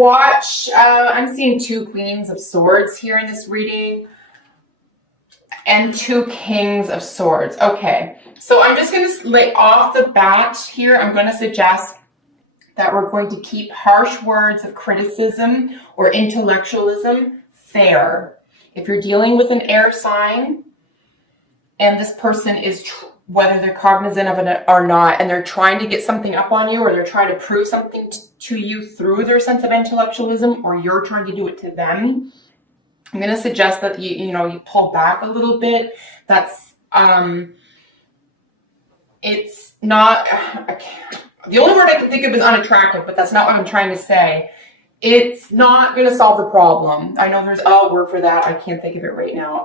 watch, I'm seeing 2 Queens of Swords here in this reading and 2 Kings of Swords. Okay, so I'm just going to lay off the bat here. I'm going to suggest that we're going to keep harsh words of criticism or intellectualism fair. If you're dealing with an air sign and this person is, whether they're cognizant of it or not, and they're trying to get something up on you, or they're trying to prove something to you through their sense of intellectualism, or you're trying to do it to them, I'm going to suggest that you pull back a little bit. That's it's not, the only word I can think of is unattractive, but that's not what I'm trying to say. It's not going to solve the problem. I know there's a word for that. I can't think of it right now.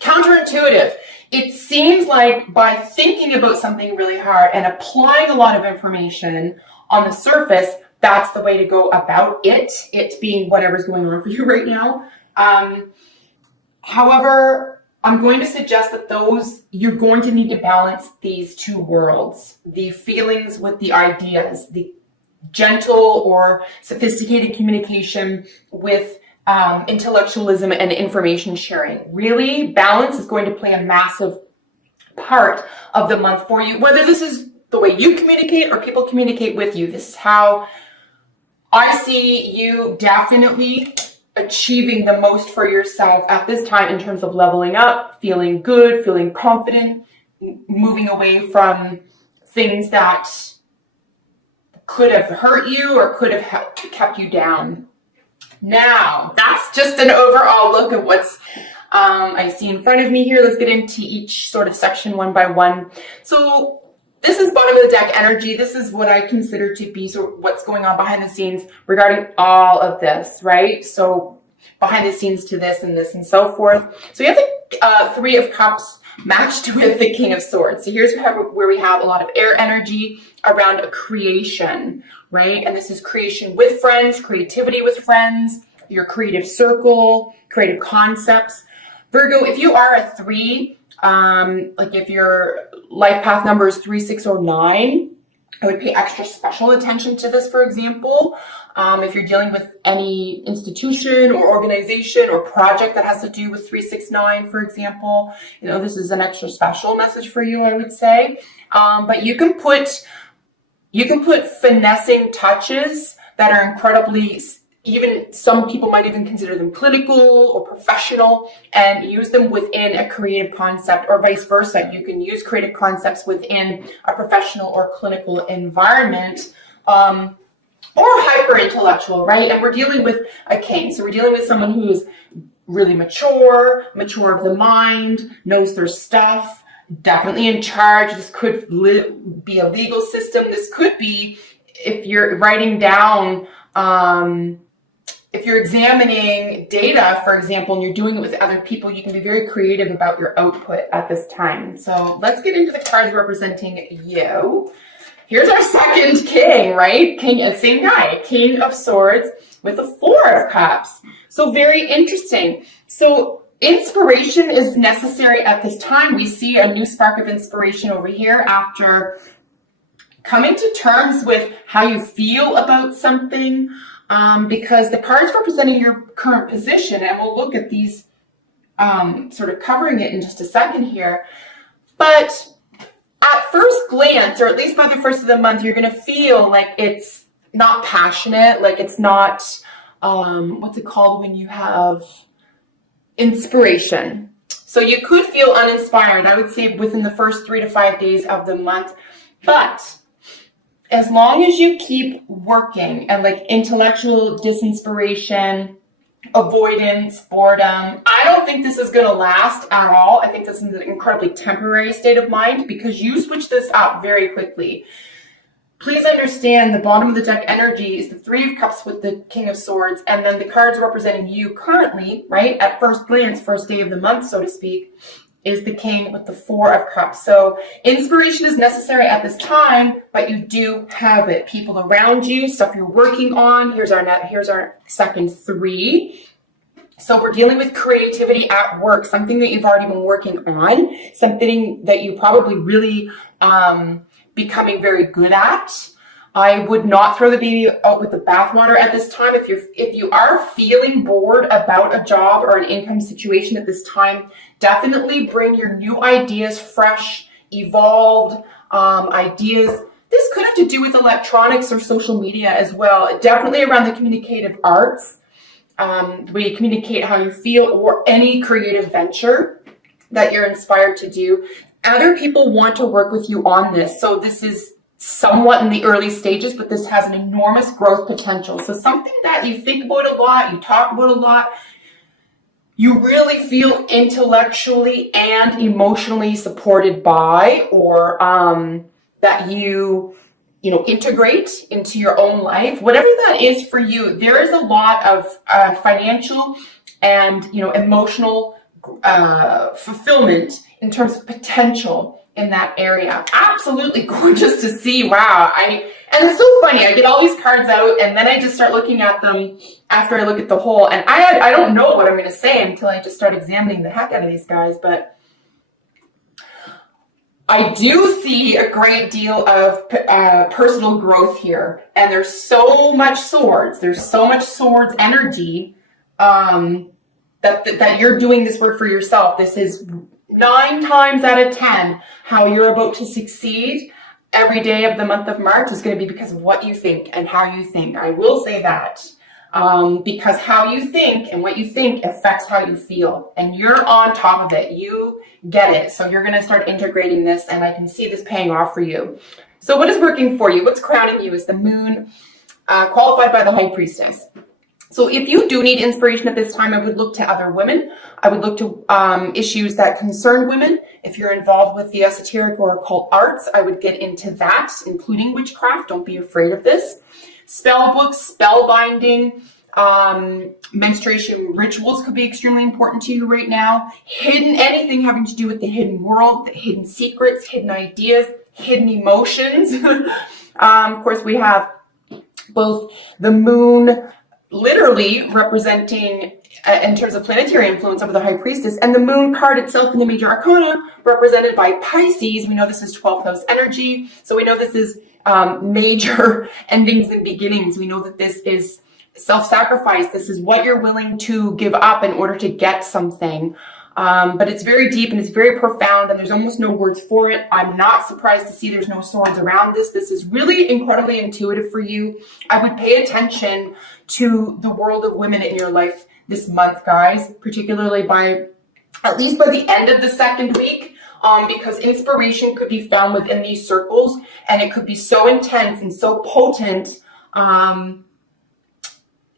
Counterintuitive. It seems like by thinking about something really hard and applying a lot of information on the surface, that's the way to go about it being whatever's going on for you right now. However, I'm going to suggest that you're going to need to balance these 2 worlds, the feelings with the ideas, the gentle or sophisticated communication with intellectualism and information sharing. Really, balance is going to play a massive part of the month for you, whether this is the way you communicate or people communicate with you. This is how I see you definitely achieving the most for yourself at this time in terms of leveling up, feeling good, feeling confident, moving away from things that could have hurt you or could have kept you down. Now, that's just an overall look at what's I see in front of me here. Let's get into each sort of section one by one. So this is bottom of the deck energy. This is what I consider to be sort of what's going on behind the scenes regarding all of this, right? So behind the scenes to this and so forth. So you have the 3 of Cups matched with the King of Swords. So here's where we have a lot of air energy around a creation, right? And this is creation with friends, creativity with friends, your creative circle, creative concepts. Virgo, if you are a 3, like if your life path number is 3, 6, or 9, I would pay extra special attention to this, for example. If you're dealing with any institution or organization or project that has to do with 3, 6, 9, for example, this is an extra special message for you, I would say. But you can put finessing touches that are incredibly, even some people might even consider them clinical or professional, and use them within a creative concept, or vice versa. You can use creative concepts within a professional or clinical environment, or hyper-intellectual, right? And we're dealing with a king, so we're dealing with someone who's really mature of the mind, knows their stuff, definitely in charge. This could be a legal system. This could be, if you're writing down, if you're examining data, for example, and you're doing it with other people, you can be very creative about your output at this time. So let's get into the cards representing you. Here's our second king, right? King, same guy, King of Swords with a 4 of Cups. So very interesting. So inspiration is necessary at this time. We see a new spark of inspiration over here after coming to terms with how you feel about something, because the cards representing your current position, and we'll look at these sort of covering it in just a second here, but at first glance, or at least by the first of the month, you're going to feel like it's not passionate, like it's not, what's it called when you have inspiration. So you could feel uninspired, I would say, within the first 3 to 5 days of the month. But as long as you keep working and like intellectual disinspiration, avoidance, boredom, I don't think this is going to last at all. I think this is an incredibly temporary state of mind because you switch this up very quickly. Please understand the bottom of the deck energy is the 3 of Cups with the King of Swords, and then the cards representing you currently, right, at first glance, first day of the month, so to speak, is the King with the 4 of Cups. So inspiration is necessary at this time, but you do have it. People around you, stuff you're working on. Here's our second 3. So we're dealing with creativity at work, something that you've already been working on, something that you probably really becoming very good at. I would not throw the baby out with the bathwater at this time. If you are feeling bored about a job or an income situation at this time, definitely bring your new ideas, fresh, evolved ideas. This could have to do with electronics or social media as well. Definitely around the communicative arts, the way you communicate how you feel, or any creative venture that you're inspired to do. Other people want to work with you on this. So this is somewhat in the early stages, but this has an enormous growth potential. So something that you think about a lot, you talk about a lot, you really feel intellectually and emotionally supported by, or that you integrate into your own life, whatever that is for you. There is a lot of financial and emotional fulfillment in terms of potential in that area. Absolutely gorgeous to see. Wow. And it's so funny. I get all these cards out and then I just start looking at them after I look at the whole, and I don't know what I'm going to say until I just start examining the heck out of these guys. But I do see a great deal of personal growth here, and there's so much swords. There's so much swords energy that you're doing this work for yourself. This is 9 times out of 10 how you're about to succeed every day of the month of March is going to be because of what you think and how you think. I will say that. Because how you think and what you think affects how you feel, and you're on top of it. You get it. So you're going to start integrating this, and I can see this paying off for you. So what is working for you? What's crowning you is the moon, qualified by the high priestess. So if you do need inspiration at this time, I would look to other women. I would look to issues that concern women. If you're involved with the esoteric or occult arts, I would get into that, including witchcraft. Don't be afraid of this. Spell books, spell binding, menstruation rituals could be extremely important to you right now. Anything having to do with the hidden world, the hidden secrets, hidden ideas, hidden emotions. Of course, we have both the moon literally representing, in terms of planetary influence, over the high priestess, and the moon card itself in the major arcana represented by Pisces. We know this is 12th house energy. So we know this is major endings and beginnings. We know that this is self-sacrifice. This is what you're willing to give up in order to get something. But it's very deep and it's very profound, and there's almost no words for it. I'm not surprised to see there's no swords around this. This is really incredibly intuitive for you. I would pay attention to the world of women in your life this month, guys, particularly at least by the end of the second week. Because inspiration could be found within these circles, and it could be so intense and so potent.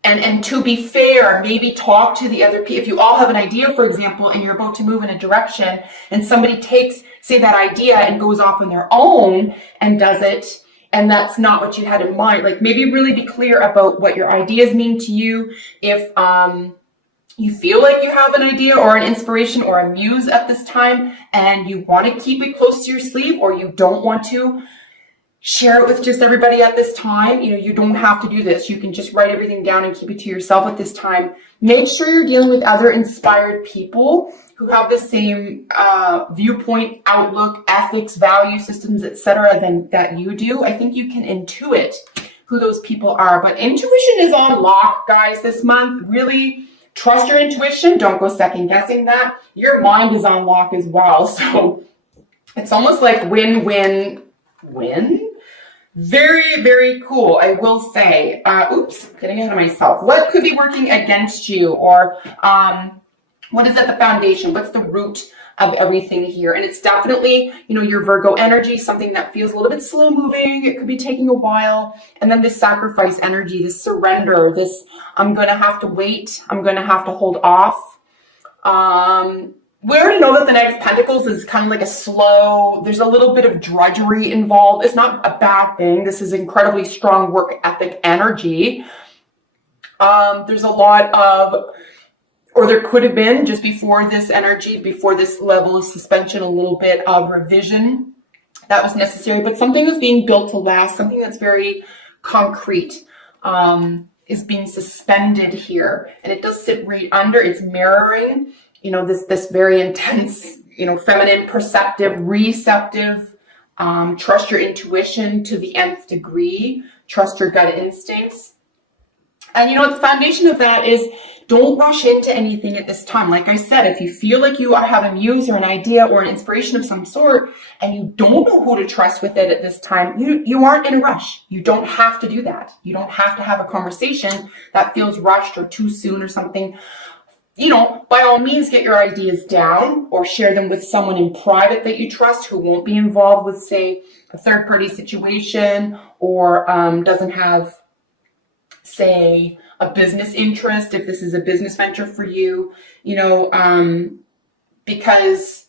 And to be fair, maybe talk to the other people. If you all have an idea, for example, and you're about to move in a direction, and somebody takes, say, that idea and goes off on their own and does it, and that's not what you had in mind, like maybe really be clear about what your ideas mean to you. If you feel like you have an idea or an inspiration or a muse at this time, and you want to keep it close to your sleeve, or you don't want to share it with just everybody at this time, you don't have to do this. You can just write everything down and keep it to yourself at this time. Make sure you're dealing with other inspired people who have the same viewpoint, outlook, ethics, value systems, etc. than that you do. I think you can intuit who those people are. But intuition is on lock, guys, this month. Really trust your intuition. Don't go second guessing that. Your mind is on lock as well. So it's almost like win-win-win. Very, very cool, I will say. Oops, getting ahead of myself. What could be working against you? Or what is at the foundation? What's the root of everything here? And it's definitely, your Virgo energy, something that feels a little bit slow moving. It could be taking a while. And then this sacrifice energy, this surrender, this I'm going to have to wait. I'm going to have to hold off. We already know that the Knight of Pentacles is kind of like there's a little bit of drudgery involved. It's not a bad thing. This is incredibly strong work ethic energy. There's a lot of, or there could have been just before this energy, before this level of suspension, a little bit of revision that was necessary, but something is being built to last, something that's very concrete, is being suspended here. And it does sit right under, it's mirroring, this very intense, feminine, perceptive, receptive Trust your intuition to the nth degree. Trust your gut instincts. And you know what, the foundation of that is don't rush into anything at this time. Like I said, if you feel like you have a muse or an idea or an inspiration of some sort and you don't know who to trust with it at this time, you aren't in a rush. You don't have to do that. You don't have to have a conversation that feels rushed or too soon or something. You know, by all means, get your ideas down or share them with someone in private that you trust who won't be involved with, say, a third-party situation or doesn't have, say, a business interest, if this is a business venture for you, you know, because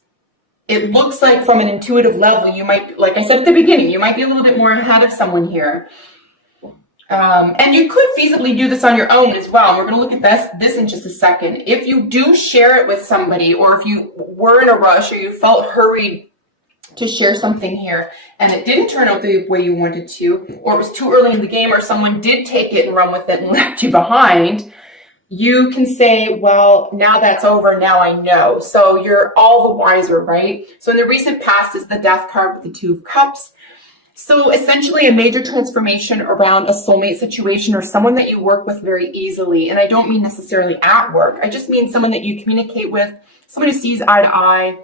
it looks like from an intuitive level, you might, like I said at the beginning, you might be a little bit more ahead of someone here. And you could feasibly do this on your own as well. We're going to look at this in just a second. If you do share it with somebody, or if you were in a rush or you felt hurried to share something here and it didn't turn out the way you wanted to, or it was too early in the game, or someone did take it and run with it and left you behind, you can say, well, now that's over, now I know. So you're all the wiser, right? So in the recent past is the Death card with the Two of Cups. So essentially a major transformation around a soulmate situation or someone that you work with very easily. And I don't mean necessarily at work. I just mean someone that you communicate with, someone who sees eye to eye.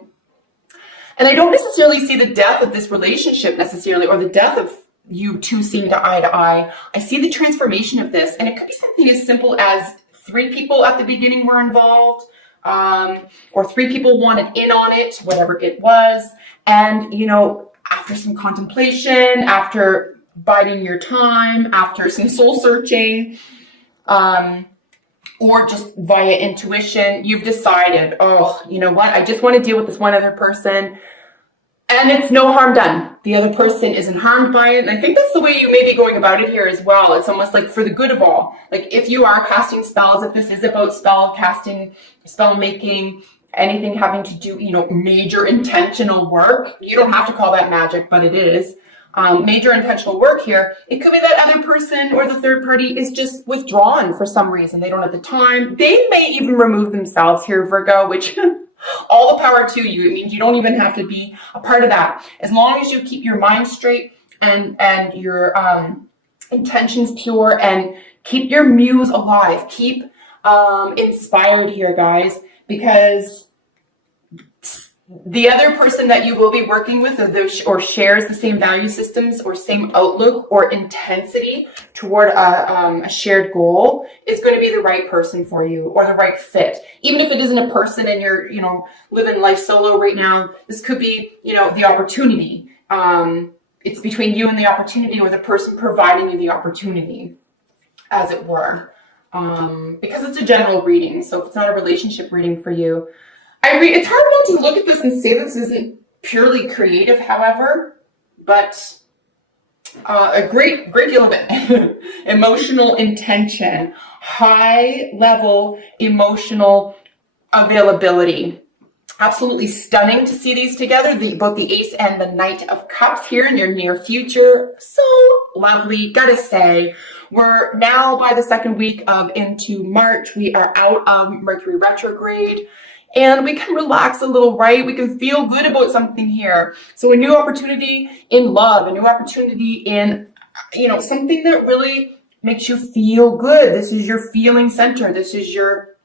And I don't necessarily see the death of this relationship necessarily, or the death of you two seeing eye to eye. I see the transformation of this, and it could be something as simple as 3 people at the beginning were involved, or 3 people wanted in on it, whatever it was. And, you know, after some contemplation, after biding your time, after some soul searching, or just via intuition, you've decided, oh, you know what, I just want to deal with this one other person, and it's no harm done. The other person isn't harmed by it, and I think that's the way you may be going about it here as well. It's almost like for the good of all. Like if you are casting spells, if this is about spell casting, spell making, anything having to do, you know, major intentional work, you don't have to call that magic, but it is. Major intentional work here, it could be that other person or the third party is just withdrawn for some reason. They don't have the time. They may even remove themselves here, Virgo, which all the power to you. It means you don't even have to be a part of that. As long as you keep your mind straight and your intentions pure and keep your muse alive. Keep inspired here, guys, because the other person that you will be working with or shares the same value systems or same outlook or intensity toward a shared goal is going to be the right person for you or the right fit. Even if it isn't a person and you're, you know, living life solo right now, this could be, you know, the opportunity. It's between you and the opportunity, or the person providing you the opportunity, as it were. Because it's a general reading, so if it's not a relationship reading for you, it's hard not to look at this and say this isn't purely creative, however, but a great deal of emotional intention, high level emotional availability. Absolutely stunning to see these together, both the Ace and the Knight of Cups here in your near future. So lovely, gotta say. We're now by the second week into March. We are out of Mercury retrograde. And we can relax a little, right? We can feel good about something here. So a new opportunity in love, a new opportunity in, you know, something that really makes you feel good. This is your feeling center. This is your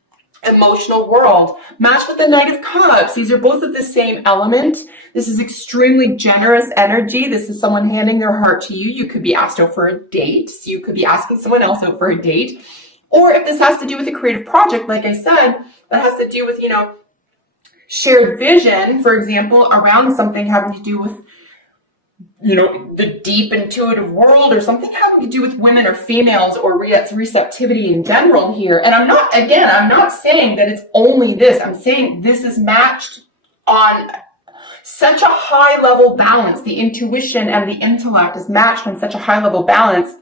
emotional world. Matched with the Knight of Cups. These are both of the same element. This is extremely generous energy. This is someone handing their heart to you. You could be asked out for a date. So you could be asking someone else out for a date. Or if this has to do with a creative project, like I said, that has to do with, you know, shared vision, for example, around something having to do with, you know, the deep intuitive world, or something having to do with women or females or receptivity in general here. And I'm not saying that it's only this. I'm saying this is matched on such a high level balance. The intuition and the intellect is matched on such a high level balance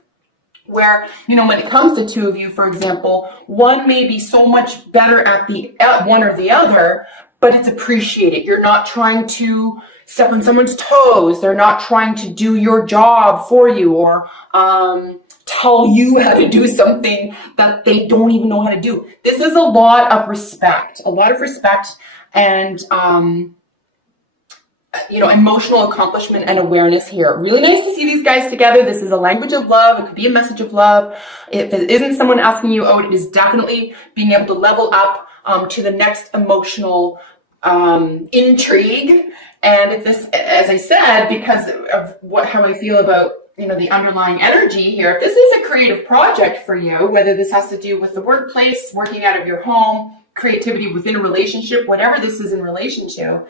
where, you know, when it comes to two of you, for example, one may be so much better at one or the other, but it's appreciated. You're not trying to step on someone's toes. They're not trying to do your job for you or tell you how to do something that they don't even know how to do. This is a lot of respect, and emotional accomplishment and awareness here. Really nice to see these guys together. This is a language of love. It could be a message of love. If it isn't someone asking you out, it is definitely being able to level up to the next emotional intrigue. And if this, as I said, because of how I feel about the underlying energy here, if this is a creative project for you, whether this has to do with the workplace, working out of your home, creativity within a relationship, whatever this is in relation to,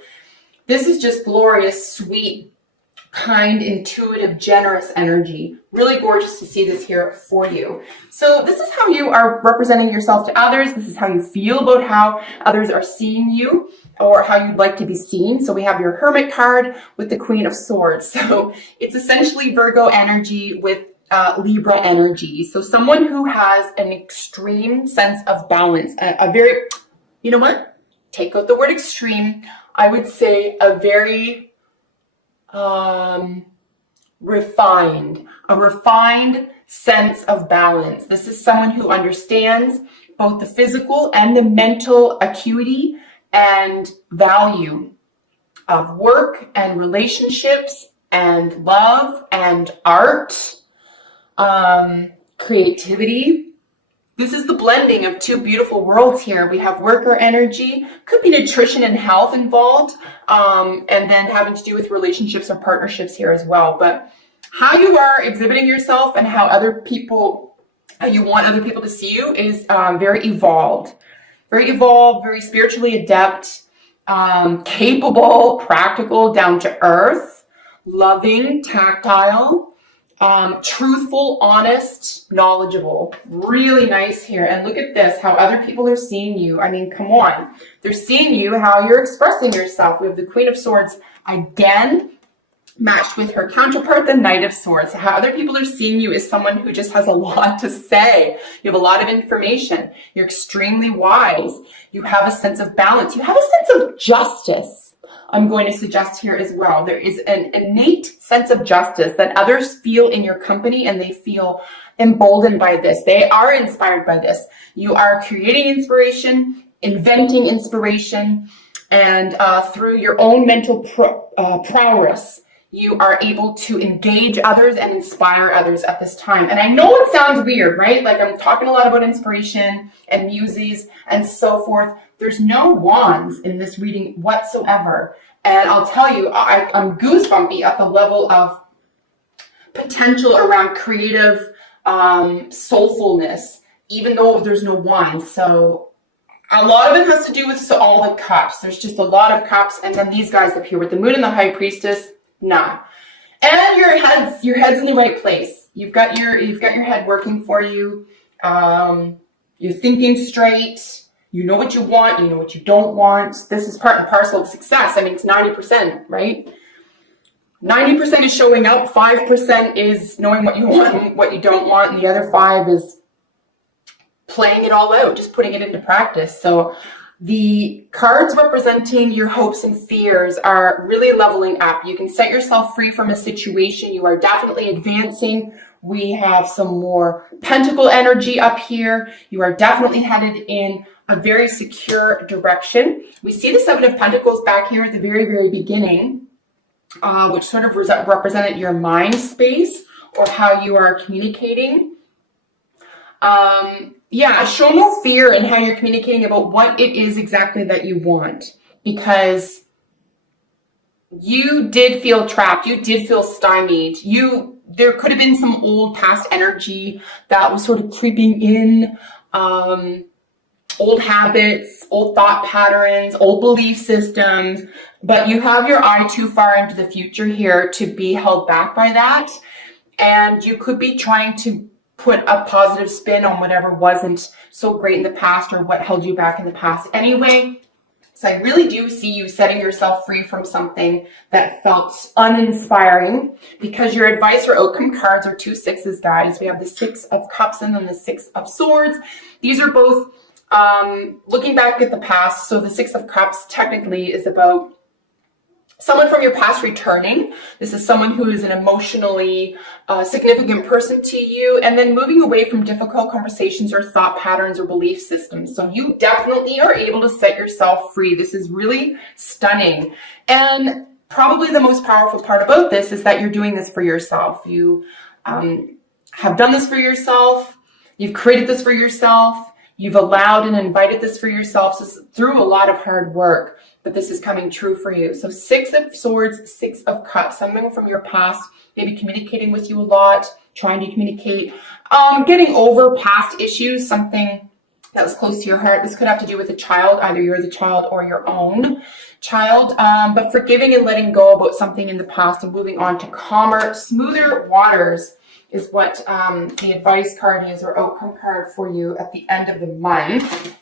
this is just glorious, sweet, kind, intuitive, generous energy. Really gorgeous to see this here for you. So this is how you are representing yourself to others. This is how you feel about how others are seeing you, or how you'd like to be seen. So we have your Hermit card with the Queen of Swords. So it's essentially Virgo energy with Libra energy. So someone who has an extreme sense of balance, a very, you know what? Take out the word extreme. I would say a very refined sense of balance. This is someone who understands both the physical and the mental acuity and value of work and relationships and love and art, creativity. This is the blending of two beautiful worlds here. We have worker energy, could be nutrition and health involved, and then having to do with relationships or partnerships here as well. But how you are exhibiting yourself and how you want other people to see you is very evolved, very spiritually adept, capable, practical, down to earth, loving, tactile, truthful, honest, knowledgeable. Really nice here. And look at this, how other people are seeing you. I mean, come on. They're seeing you, how you're expressing yourself. We have the Queen of Swords again, matched with her counterpart, the Knight of Swords. How other people are seeing you is someone who just has a lot to say. You have a lot of information. You're extremely wise. You have a sense of balance. You have a sense of justice. I'm going to suggest here as well. There is an innate sense of justice that others feel in your company, and they feel emboldened by this. They are inspired by this. You are creating inspiration, inventing inspiration, and through your own mental prowess, you are able to engage others and inspire others at this time. And I know it sounds weird, right? Like I'm talking a lot about inspiration and muses and so forth. There's no wands in this reading whatsoever. And I'll tell you, I'm goosebumpy at the level of potential around creative soulfulness, even though there's no wands. So a lot of it has to do with all the cups. There's just a lot of cups. And then these guys up here with the Moon and the High Priestess. Nah. And your head's in the right place. You've got your head working for you. You're thinking straight. You know what you want. You know what you don't want. This is part and parcel of success. I mean, it's 90%, right? 90% is showing up. 5% is knowing what you want and what you don't want. And the other 5 is playing it all out, just putting it into practice. So the cards representing your hopes and fears are really leveling up. You can set yourself free from a situation. You are definitely advancing. We have some more pentacle energy up here. You are definitely headed in a very secure direction. We see the 7 of Pentacles back here at the very, very beginning, which sort of represented your mind space or how you are communicating. Yeah, show no fear in how you're communicating about what it is exactly that you want, because you did feel trapped. You did feel stymied. There could have been some old past energy that was sort of creeping in, old habits, old thought patterns, old belief systems, but you have your eye too far into the future here to be held back by that. And you could be trying to put a positive spin on whatever wasn't so great in the past or what held you back in the past anyway. So I really do see you setting yourself free from something that felt uninspiring, because your advice or outcome cards are 2 6s, guys. We have the 6 of Cups and then the 6 of Swords. These are both looking back at the past. So the 6 of Cups technically is about someone from your past returning. This is someone who is an emotionally significant person to you, and then moving away from difficult conversations or thought patterns or belief systems. So you definitely are able to set yourself free. This is really stunning. And probably the most powerful part about this is that you're doing this for yourself. You have done this for yourself. You've created this for yourself. You've allowed and invited this for yourself. So through a lot of hard work, that this is coming true for you. So 6 of Swords, 6 of Cups, something from your past, maybe communicating with you a lot, trying to communicate, getting over past issues, something that was close to your heart. This could have to do with a child, either you're the child or your own child, but forgiving and letting go about something in the past and moving on to calmer, smoother waters is what the advice card is, or outcome card for you at the end of the month.